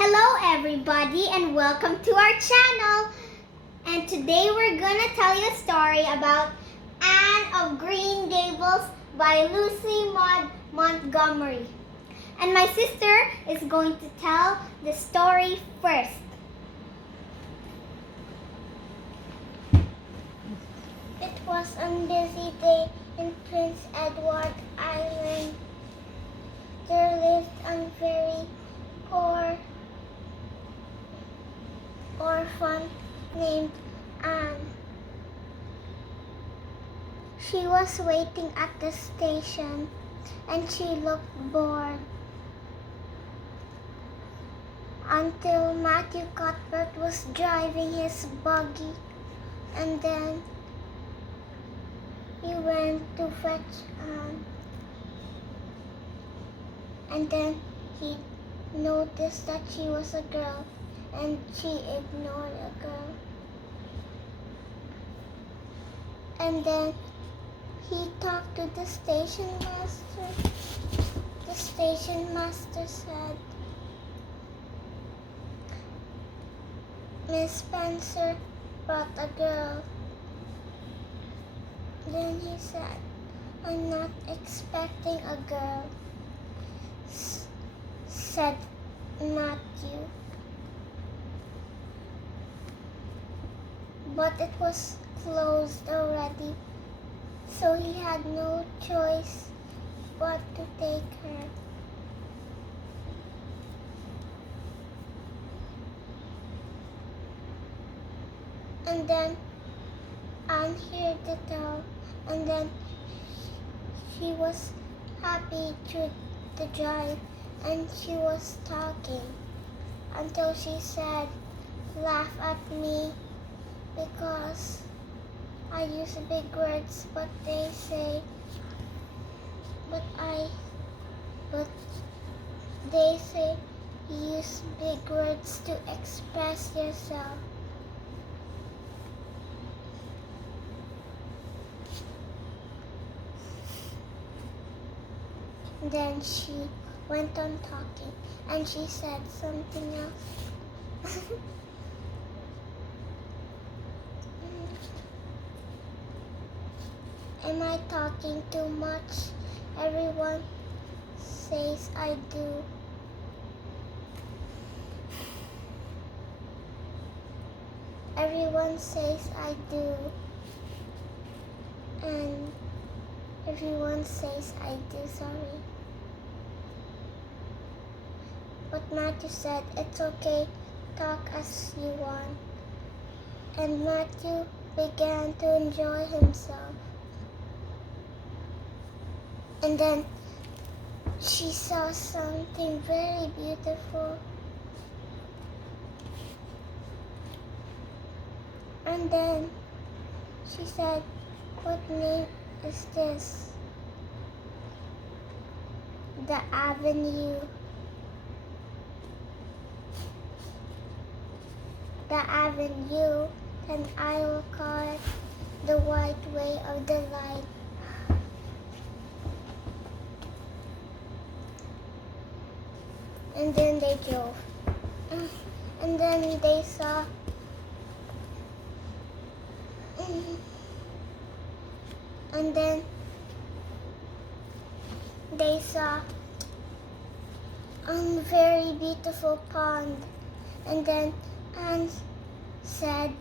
Hello everybody and welcome to our channel. And today we're gonna tell you a story about Anne of Green Gables by Lucy Maud Montgomery. And my sister is going to tell the story first. It was a busy day in Prince Edward Island. There lived a very poor orphan named Anne. She was waiting at the station and she looked bored until Matthew Cuthbert was driving his buggy, and then he went to fetch Anne, and then he noticed that she was a girl and she ignored a girl. And then he talked to the station master. The station master said, "Miss Spencer brought a girl." Then he said, "I'm not expecting a girl," said Matthew. But it was closed already, so he had no choice but to take her. And then Anne heard the tale, and then she was happy through the drive, and she was talking until she said, "Laugh at me because I use big words, but they say you use big words to express yourself." Then she went on talking, and she said something else. Am I talking too much? Everyone says I do. Everyone says I do. And everyone says I do, sorry. But Matthew said, "It's okay, talk as you want." And Matthew began to enjoy himself. And then she saw something very beautiful. And then she said, "What name is this?" "The Avenue." "The Avenue, and I will call it the White Way of the Light." And then they drove. And then they saw a very beautiful pond. And then Anne said,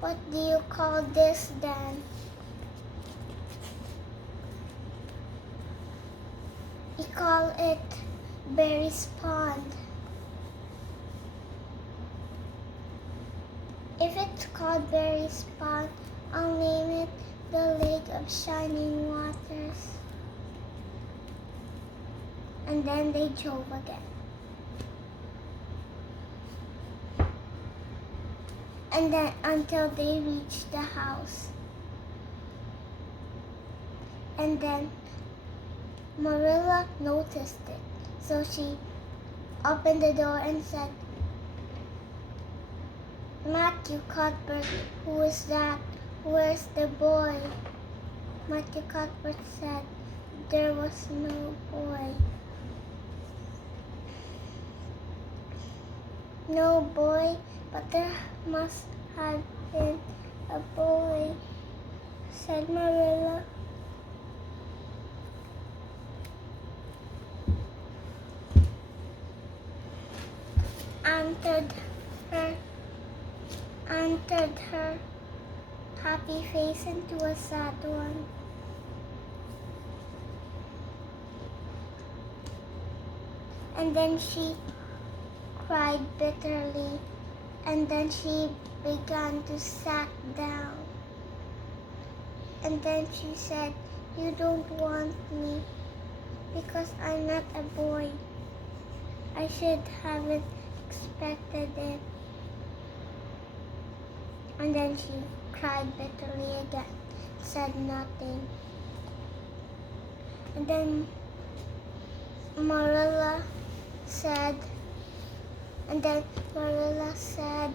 "What do you call this then?" "We call it Berry's Pond." "If it's called Berry's Pond, I'll name it the Lake of Shining Waters." And then they drove again. And then until they reached the house. And then Marilla noticed it, so she opened the door and said, "Matthew Cuthbert, who is that? Where's the boy?" Matthew Cuthbert said, "There was no boy." No boy, but there must have been a boy, said Marilla. Entered her happy face into a sad one. And then she cried bitterly, and then she began to sat down. And then she said, "You don't want me because I'm not a boy. I should haven't expected it." And then she cried bitterly again, said nothing. And then Marilla said, and then Marilla said,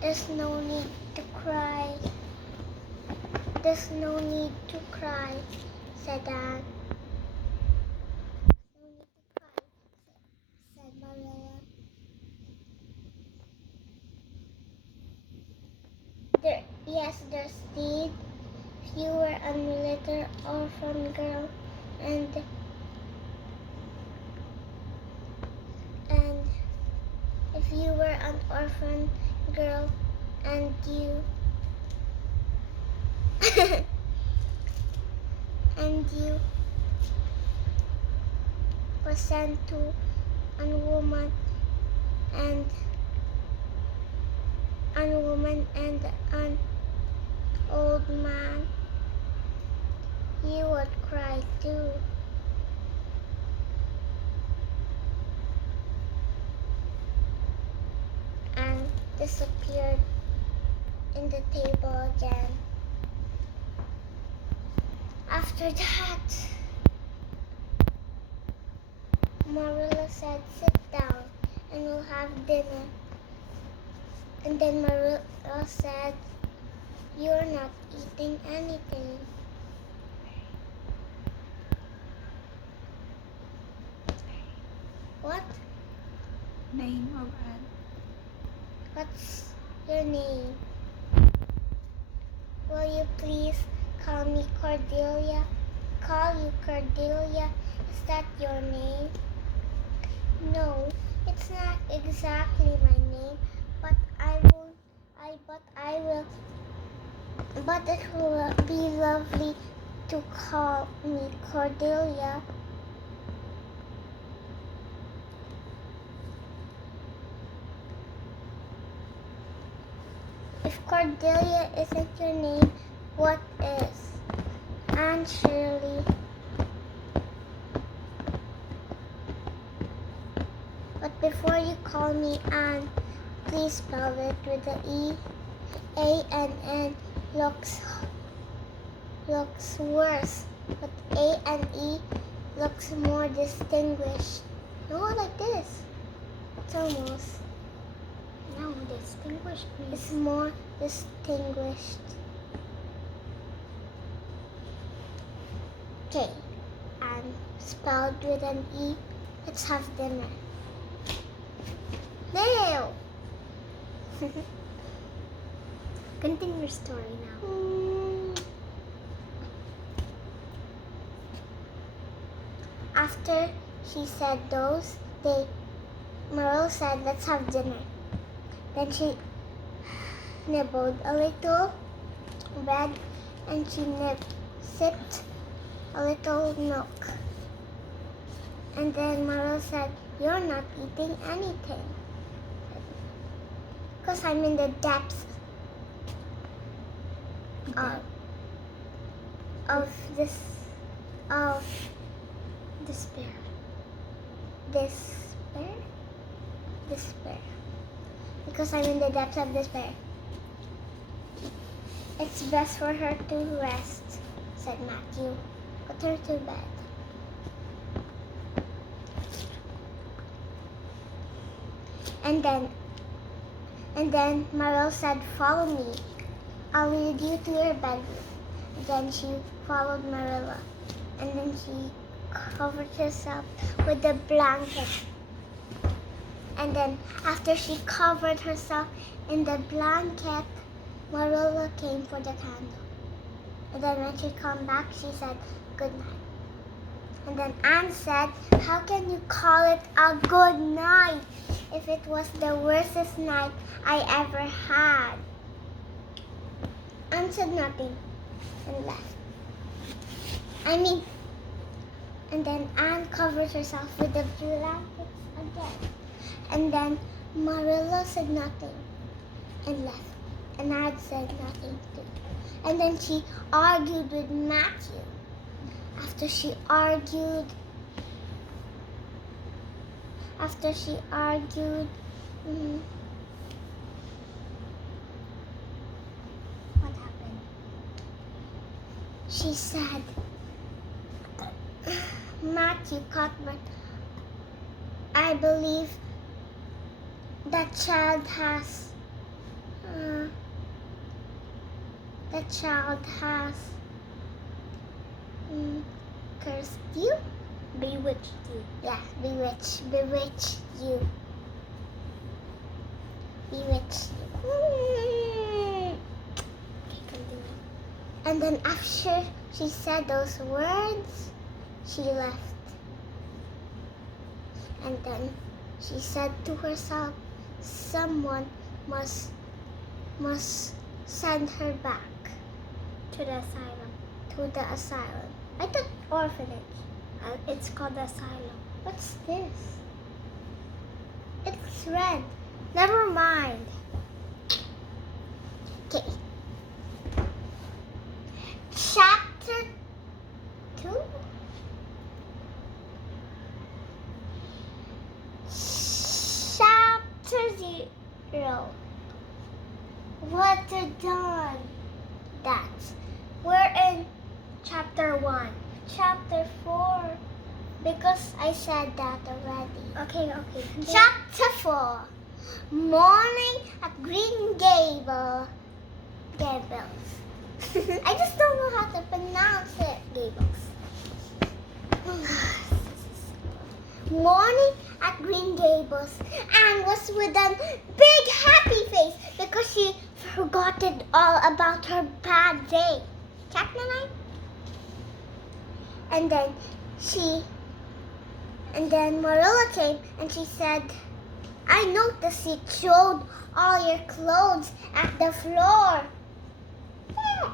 "There's no need to cry. There's no need to cry," said Anne. "No need to cry," said Marilla. There's need. If you were a little orphan girl and if you were an orphan girl and you and you were sent to a woman and an old man, you would cry too." And disappeared in the table again. After that, Marilla said, "Sit down and we'll have dinner." And then Marilla said, "You're not eating anything." "What?" Name of Anne. "What's your name?" "Will you please call me Cordelia?" "Call you Cordelia? Is that your name?" "No, it's not exactly my name, but it will be lovely to call me Cordelia." "If Cordelia isn't your name, what is?" "Anne Shirley." "But before you call me Anne, please spell it with an E. A-N-N looks worse, but A-N-E looks more distinguished." "No, like this. It's almost." No, distinguished means "It's more distinguished." "Okay, and spelled with an E. Let's have dinner." "No!" Continue your story now. After she said those, Merle said, "Let's have dinner." Then she nibbled a little bread and she sipped a little milk. And then Merle said, "You're not eating anything." "Because I'm in the depths of despair. Despair. Because I'm in the depths of despair." "It's best for her to rest," said Matthew. "Put her to bed." And then Maril said, "Follow me. I'll lead you to your bedroom." Then she followed Marilla, and then she covered herself with a blanket. And then after she covered herself in the blanket, Marilla came for the candle. And then when she come back, she said, "Good night." And then Anne said, "How can you call it a good night if it was the worstest night I ever had?" Anne said nothing and left. And then Anne covered herself with the blankets again. And then Marilla said nothing and left. And Anne said nothing too. And then she argued with Matthew. After she argued, what happened? She said, "Matthew Cuthbert, I believe that child has cursed you? Bewitched you. Yeah, bewitched you. Bewitched you. Okay, continue. And then after she said those words, she left. And then she said to herself, someone must send her back To the asylum. to the asylum. I thought orphanage. It's called asylum. What's this? It's red. Never mind. Okay. Chapter 2? Chapter 0. Water done. That's. We're in chapter 1. Chapter 4. Because I said that already. Okay. Chapter 4. Morning at Green Gables. I just don't know how to pronounce it. Gables. Morning at Green Gables. Anne was with a big happy face because she forgot it all about her bad day. Chapter 9. And then Marilla came and she said, "I noticed you throwed all your clothes at the floor." Yeah.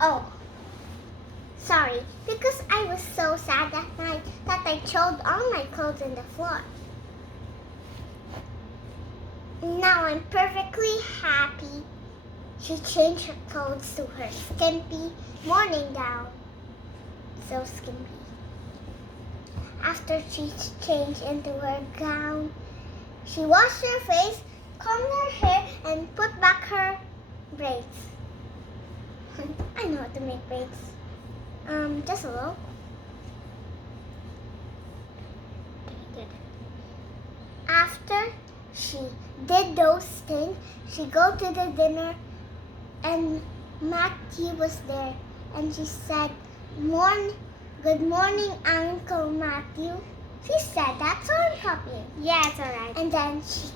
Oh, sorry, because I was so sad that night that I throwed all my clothes on the floor. Now I'm perfectly happy. She changed her clothes to her skimpy morning gown. So skimpy. After she changed into her gown, she washed her face, combed her hair, and put back her braids. I know how to make braids. Just a little. Good. After she did those things, she go to the dinner, and Matthew was there, and she said, "Good morning, Uncle Matthew." She said that, so I'm copying. Yeah, it's alright. And then she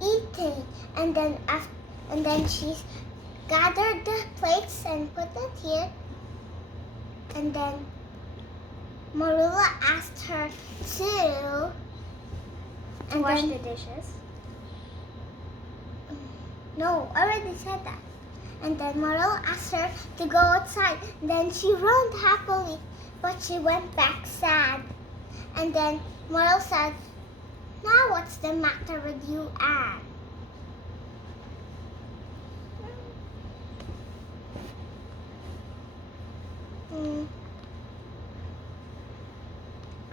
eating, and then she gathered the plates and put it here. And then Marilla asked her to Wash the dishes. No, I already said that. And then Marilla asked her to go outside. Then she ran happily, but she went back sad. And then Marilla said, "Now what's the matter with you, Anne?"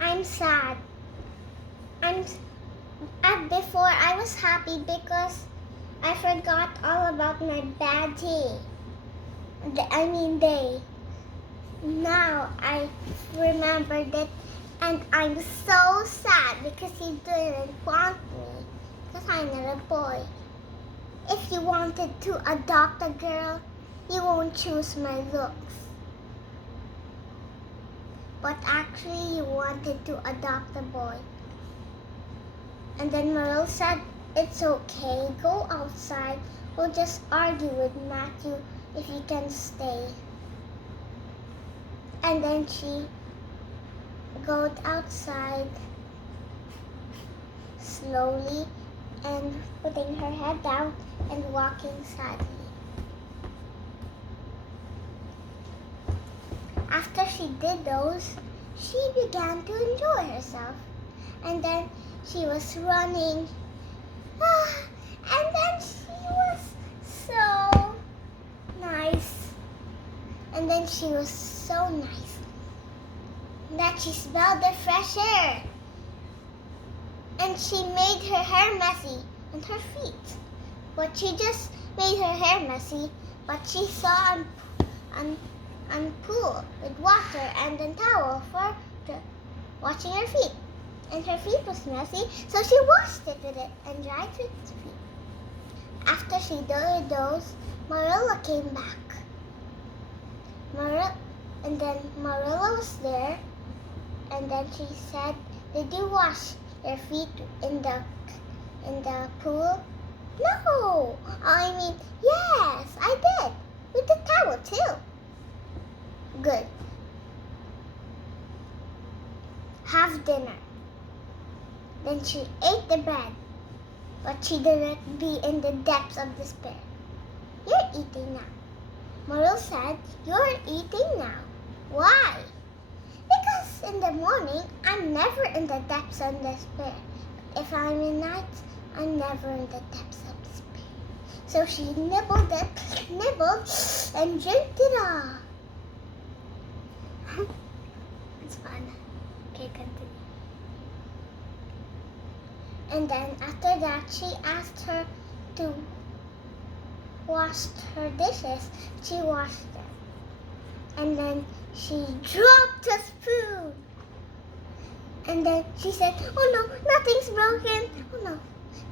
I'm sad. Before I was happy because I forgot all about my bad day. Day. Now I remembered it, and I'm so sad because he didn't want me because I'm not a boy. you wanted to adopt a girl, you won't choose my looks. But actually, you wanted to adopt a boy. And then Merle said, it's okay, go outside. We'll just argue with Matthew if you can stay. And then she goes outside slowly and putting her head down and walking sadly. After she did those, she began to enjoy herself. And then she was running. And then she was so nice. And then she was so nice that she smelled the fresh air. And she made her hair messy and her feet. But she just made her hair messy, but she saw a pool with water and a towel for washing her feet. And her feet was messy, so she washed it with it and dried her feet. After she did those, Marilla came back. And then Marilla was there, and then she said, did you wash your feet in the pool? No, I mean, yes, I did, with the towel too. Good. Have dinner. Then she ate the bread, but she didn't be in the depths of despair. You're eating now. Merle said, you're eating now. Why? Because in the morning, I'm never in the depths of despair. If I'm in night, I'm never in the depths of despair. So she nibbled it, and drank it all. It's fun. Okay, continue. And then after that, she asked her to wash her dishes. She washed them. And then she dropped a spoon. And then she said, oh no, nothing's broken. Oh no,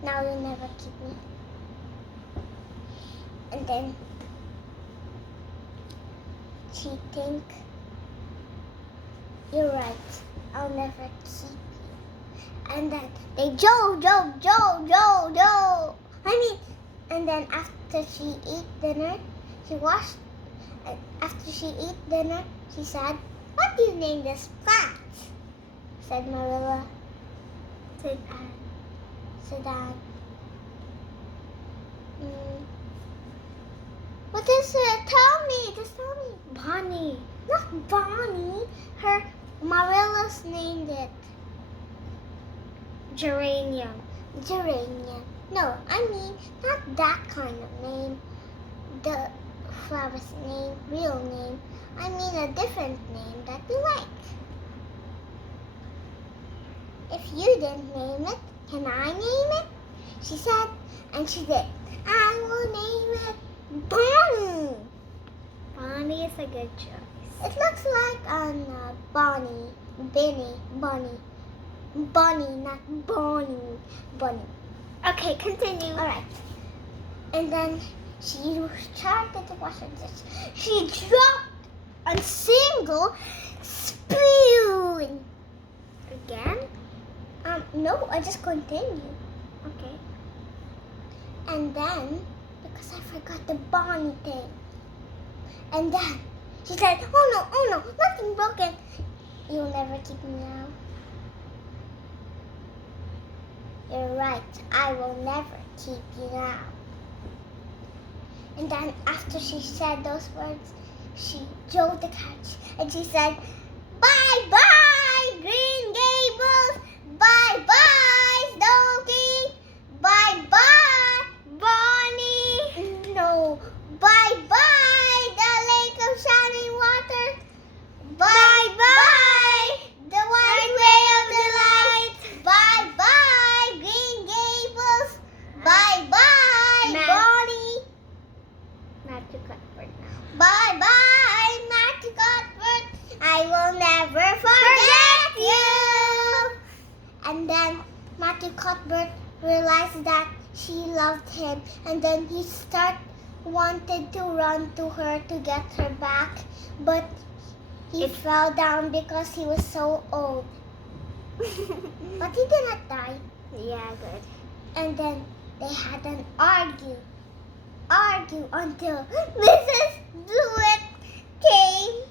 now you'll never keep me. And then she think, you're right, I'll never keep you. And then they Joe. And then after she ate dinner, after she ate dinner, she said, what do you name this plant? Said Marilla. Said Anne. What is it? Tell me. Just tell me. Bonnie. Not Bonnie. Marilla's named it. Geranium. No, I mean not that kind of name. The flower's name, real name. I mean a different name that we like. If you didn't name it, can I name it? She said, and she did. I will name it Bonnie. Bonnie is a good choice. It looks like Bonnie, not Bonnie. Bunny. Okay, continue. All right. And then she started to wash her dishes. She dropped a single spoon. Again? No, I just continue. Okay. And then, because I forgot the Bonnie thing. And then she said, oh no, nothing broken. You'll never keep me now. You're right, I will never keep you now. And then after she said those words, she drove the couch and she said, bye-bye, Green Gables. Bye-bye, Snowy. Bye-bye, Bonnie. No, bye-bye, the lake of shining water. Bye-bye, the white way of the light. Bye-bye, Green Gables. Bye-bye, Bonnie. Matthew Cuthbert now. Bye-bye, Matthew Cuthbert. I will never forget. loved him, and then he wanted to run to her to get her back, but he fell down because he was so old. But he did not die. Yeah, good. And then they had an argue until Mrs. Blewett came.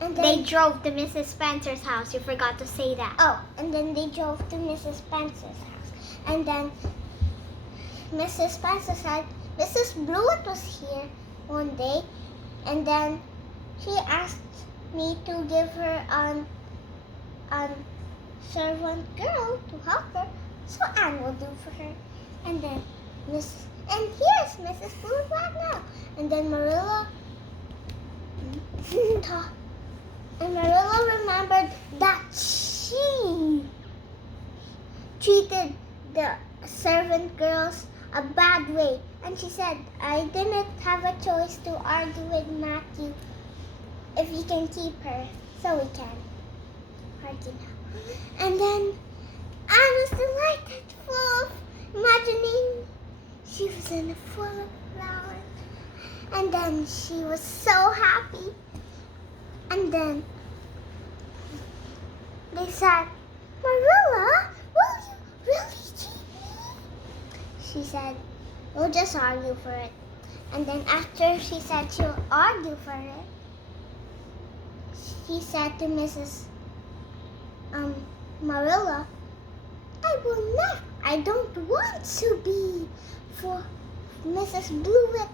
And They drove to Mrs. Spencer's house. You forgot to say that. Oh, and then they drove to Mrs. Spencer's house. And then Mrs. Spencer said, Mrs. Blewett was here one day, and then she asked me to give her a servant girl to help her, so Anne will do for her. And then here's Mrs. Blewett back now. And then Marilla remembered that she treated the servant girls a bad way. And she said, I didn't have a choice to argue with Matthew if he can keep her. So we can argue now. And then Anne was delighted, full of imagining she was in a full of flowers. And then she was so happy. And then they said, Marilla, will you really keep me? She said, we'll just argue for it. And then after she said she'll argue for it, she said to Mrs. Marilla, I don't want to be for Mrs. Blewett.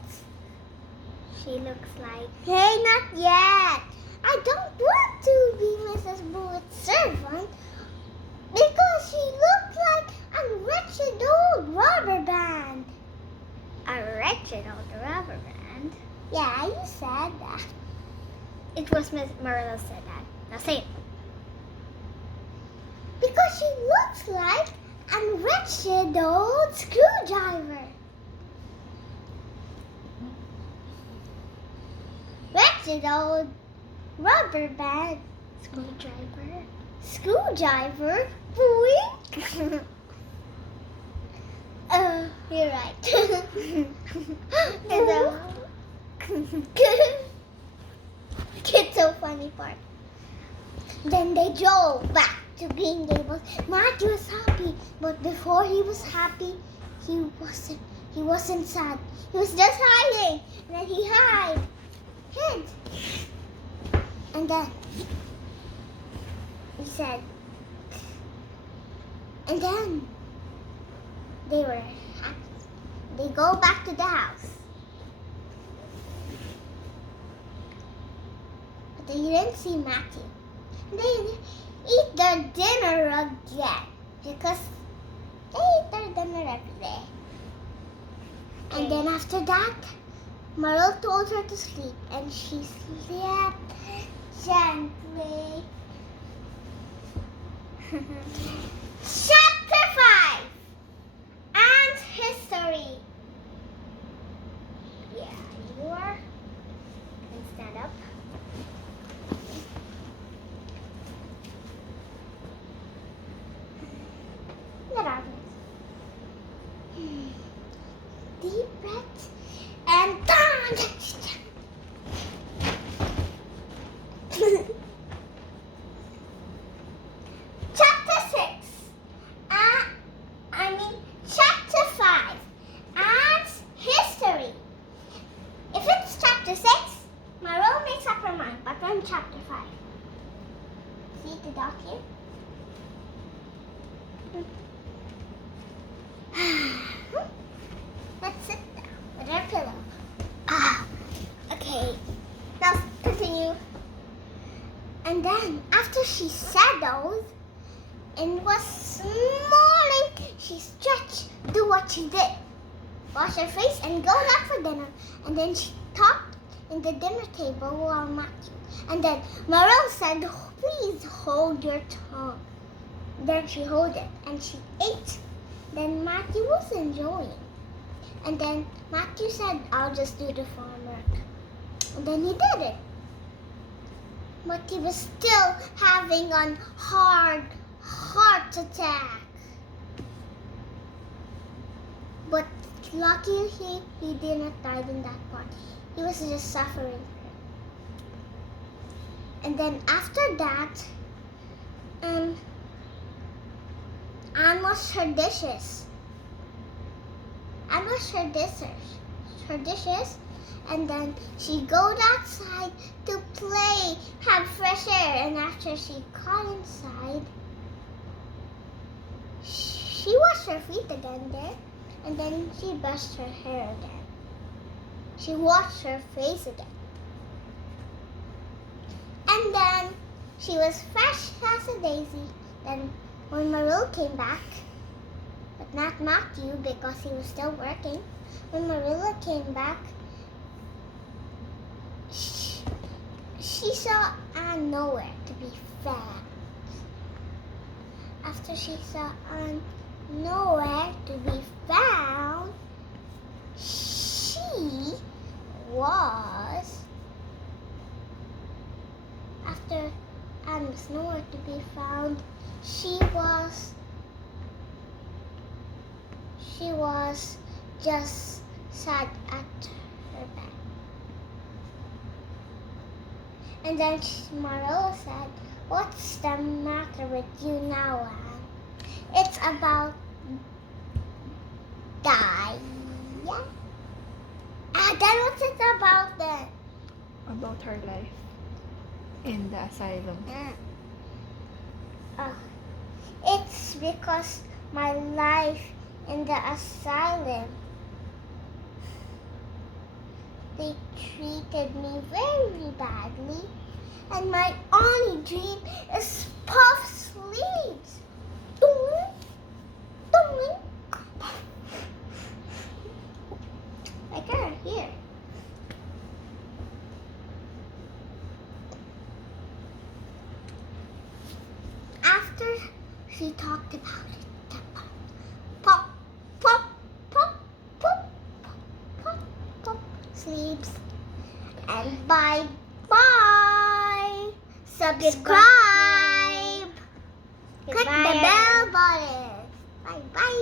She looks like... Hey, not yet. I don't want to be Mrs. Blewett's servant because she looks like a wretched old rubber band. A wretched old rubber band? Yeah, you said that. It was Miss Marilla said that. Now say it. Because she looks like a wretched old screwdriver. Wretched old rubber band. Screwdriver? Screwdriver? Boink. You're right. It's so funny part. Then they drove back to Green Gables. Matthew was happy, but before he was happy, he wasn't sad. He was just hiding. And then he hid. And then he said, and then they were happy. They go back to the house. But they didn't see Matthew. They eat their dinner again because they eat their dinner every day. Okay. And then after that, Merle told her to sleep, and she slept gently. Chapter 5, Anne's History. Yeah, you are. And stand up. The darkness. Deep breath and down. Chapter 6. Chapter 5. Anne's History. If it's chapter 6, Marilla makes up her mind, but then chapter 5. See the dot here? Let's sit down with our pillow. Okay. Now continue. And then after she settled and was smiling, she stretched, do what she did. Wash her face and go back for dinner. And then she talked in the dinner table while Matthew. And then Marilla said, please hold your tongue. Then she held it and she ate. Then Matthew was enjoying. And then Matthew said, I'll just do the farm work. And then he did it. But he was still having a heart attack. But luckily he did not die in that part. He was just suffering. And then after that, Anne washed her dishes. Anne washed her dishes, and then she goes outside to play, have fresh air. And after she got inside, she washed her feet again there, and then she brushed her hair again. She washed her face again. And then she was fresh as a daisy. Then when Marilla came back, but not Matthew because he was still working, when Marilla came back, she saw Anne nowhere to be found. After she saw Anne nowhere to be found, after Anne was nowhere to be found, she was just sat at her bed. And then Marilla said, "What's the matter with you now, Anne? It's about Dia." Then what's it about then? About her life in the asylum. It's because my life in the asylum, they treated me very badly, and my only dream is puff sleeves. Like her here. After she talked about it, pop, pop, pop, pop, pop, pop, sleeps. And bye bye. Subscribe. Click the bell button. Bye bye.